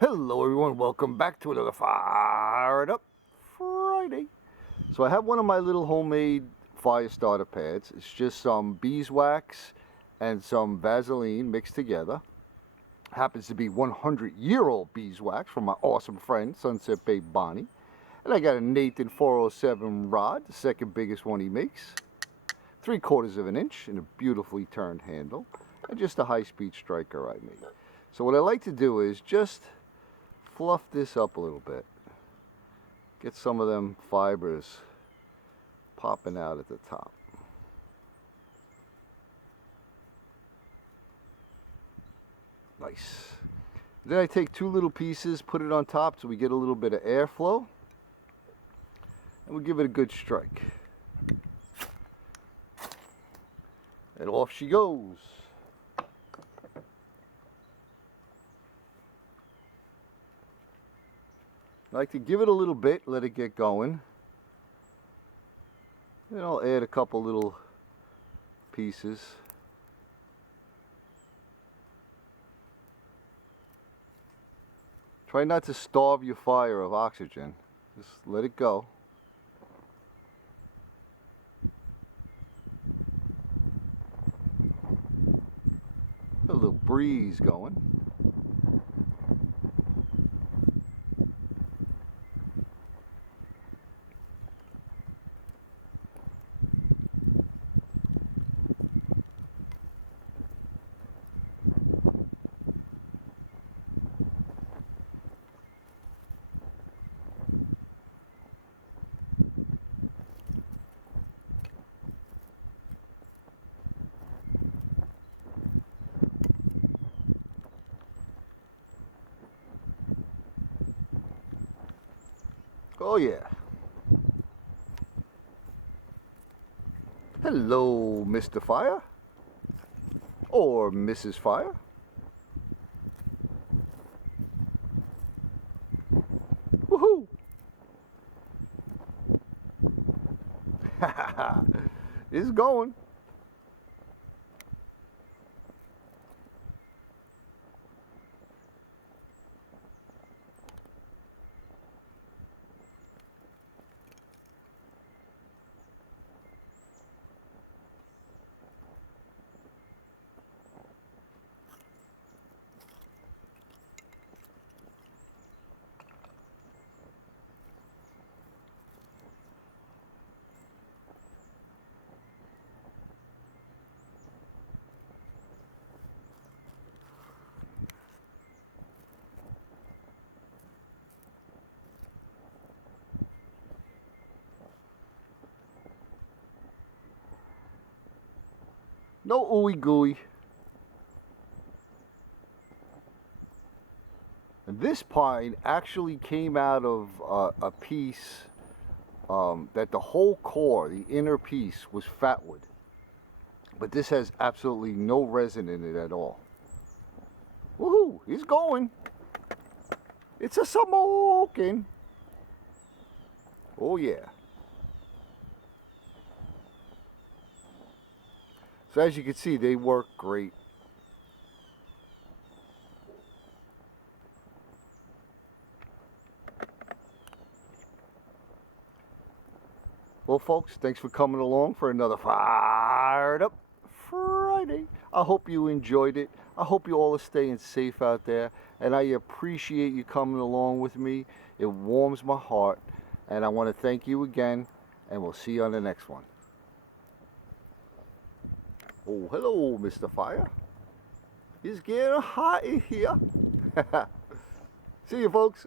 Hello everyone, welcome back to another Fired Up Friday. So I have one of my little homemade fire starter pads. It's just some beeswax and some Vaseline mixed together. Happens to be 100-year-old beeswax from my awesome friend Sunset Bay Bonnie. And I got a Nathan 407 rod, the second biggest one he makes. 3/4 of an inch and a beautifully turned handle. And just a high-speed striker I made. So what I like to do is just fluff this up a little bit. Get some of them fibers popping out at the top. Nice. Then I take two little pieces, put it on top so we get a little bit of airflow. And we'll give it a good strike. And off she goes. I like to give it a little bit, let it get going. Then I'll add a couple little pieces. Try not to starve your fire of oxygen. Just let it go. A little breeze going. Oh yeah. Hello, Mr. Fire. Or Mrs. Fire. Woohoo! It's going. No ooey gooey. And this pine actually came out of a piece that the whole core, the inner piece, was fatwood. But this has absolutely no resin in it at all. Woohoo! He's going. It's a smoking. Oh yeah. So as you can see, they work great. Well folks, thanks for coming along for another Fired Up Friday. I hope you enjoyed it. I hope you all are staying safe out there. And I appreciate you coming along with me. It warms my heart. And I want to thank you again. And we'll see you on the next one. Oh, hello, Mr. Fire. It's getting hot in here. See you, folks.